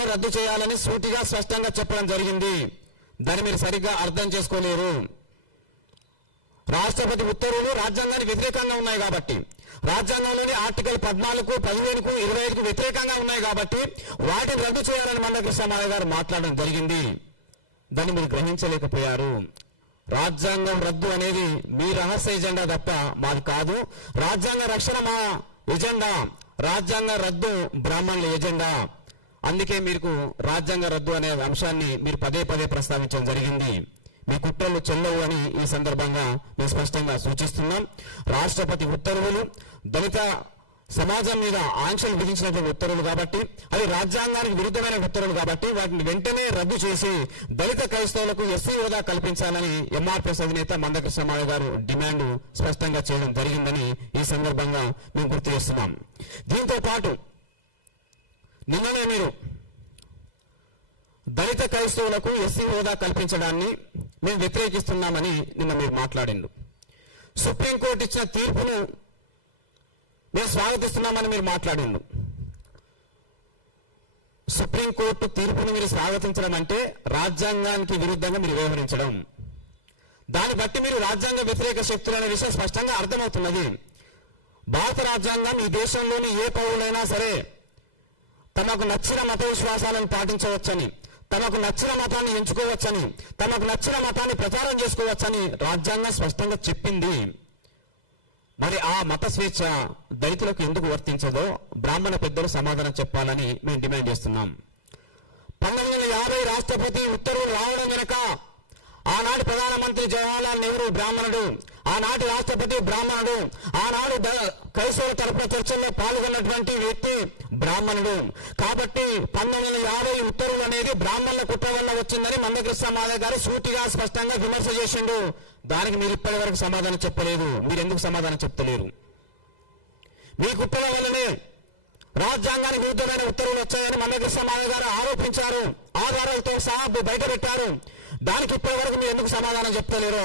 రాజ్యాంగాన్ని రద్దు చేయాలని సూటిగా స్పష్టంగా చెప్పడం జరిగింది. దాన్ని మీరు సరిగ్గా అర్థం చేసుకోలేరు. రాష్ట్రపతి ఉత్తర్వులు రాజ్యాంగానికి వ్యతిరేకంగా ఉన్నాయి కాబట్టి, రాజ్యాంగంలోని ఆర్టికల్ 14, 15, 25 వ్యతిరేకంగా ఉన్నాయి కాబట్టి వాటిని రద్దు చేయాలని మందకృష్ణ మాదిగ గారు మాట్లాడడం జరిగింది. దాన్ని మీరు గ్రహించలేకపోయారు. రాజ్యాంగం రద్దు అనేది మీ రహస్య ఎజెండా తప్ప మాది కాదు. రాజ్యాంగ రక్షణ మా ఎజెండా, రాజ్యాంగ రద్దు బ్రాహ్మణుల ఎజెండా. అందుకే మీకు రాజ్యాంగ రద్దు అనే అంశాన్ని మీరు పదే పదే ప్రస్తావించడం జరిగింది. మీ కుట్రలు చెల్లవు అని ఈ సందర్భంగా మేము స్పష్టంగా సూచిస్తున్నాం. రాష్ట్రపతి ఉత్తర్వులు దళిత సమాజం మీద ఆంక్షలు విధించినటువంటి ఉత్తర్వులు కాబట్టి, అవి రాజ్యాంగానికి విరుద్ధమైన ఉత్తర్వులు కాబట్టి వాటిని వెంటనే రద్దు చేసి దళిత క్రైస్తవులకు ఎస్సీ హోదా కల్పించాలని ఎంఆర్పీఎస్ అధినేత మందకృష్ణ మాదిగ గారు డిమాండ్ స్పష్టంగా చేయడం జరిగిందని ఈ సందర్భంగా మేము గుర్తు చేస్తున్నాం. దీంతో పాటు నిన్ననే మీరు దళిత క్రైస్తవులకు ఎస్సీ హోదా కల్పించడాన్ని మేము వ్యతిరేకిస్తున్నామని నిన్న మీరు మాట్లాడిండు. సుప్రీంకోర్టు ఇచ్చిన తీర్పును మేము స్వాగతిస్తున్నామని మీరు మాట్లాడిండు. సుప్రీంకోర్టు తీర్పును మీరు స్వాగతించడం అంటే రాజ్యాంగానికి విరుద్ధంగా మీరు వ్యవహరించడం. దాన్ని బట్టి మీరు రాజ్యాంగ వ్యతిరేక శక్తులు అనే విషయం స్పష్టంగా అర్థమవుతున్నది. భారత రాజ్యాంగం ఈ దేశంలోని ఏ పౌరులైనా సరే తమకు నచ్చిన మత విశ్వాసాలను పాటించవచ్చని, తమకు నచ్చిన మతాన్ని ఎంచుకోవచ్చని, తమకు నచ్చిన మతాన్ని ప్రచారం చేసుకోవచ్చని రాజ్యాంగం స్పష్టంగా చెప్పింది. మరి ఆ మత స్వేచ్ఛ దళితులకు ఎందుకు వర్తించదో బ్రాహ్మణ పెద్దలు సమాధానం చెప్పాలని మేము డిమాండ్ చేస్తున్నాం. 1950 రాష్ట్రపతి ఉత్తర్వులు రావడం వెనుక ఆనాటి ప్రధానమంత్రి జవహర్లాల్ నెహ్రూ బ్రాహ్మణుడు, ఆనాటి రాష్ట్రపతి బ్రాహ్మణుడు, ఆనాడు క్రైస్తవుల తరపున చర్చల్లో పాల్గొన్నటువంటి వ్యక్తి బ్రాహ్మణుడు. కాబట్టి 1950 ఉత్తర్వులు అనేది బ్రాహ్మణుల కుట్ర వల్ల వచ్చిందని మందకృష్ణ మాదిగ గారు సూటిగా స్పష్టంగా విమర్శ చేసిండు. దానికి మీరు ఇప్పటి వరకు సమాధానం చెప్పలేదు. మీరు ఎందుకు సమాధానం చెప్తలేరు? మీ కుట్రల వల్లనే రాజ్యాంగానికి విరుద్ధమైన ఉత్తర్వులు వచ్చాయని మందకృష్ణ మాదిగ గారు ఆరోపించారు. ఆధారాలతో సహా బయట పెట్టారు. దానికి ఇప్పటి వరకు మీరు ఎందుకు సమాధానం చెప్తలేరు?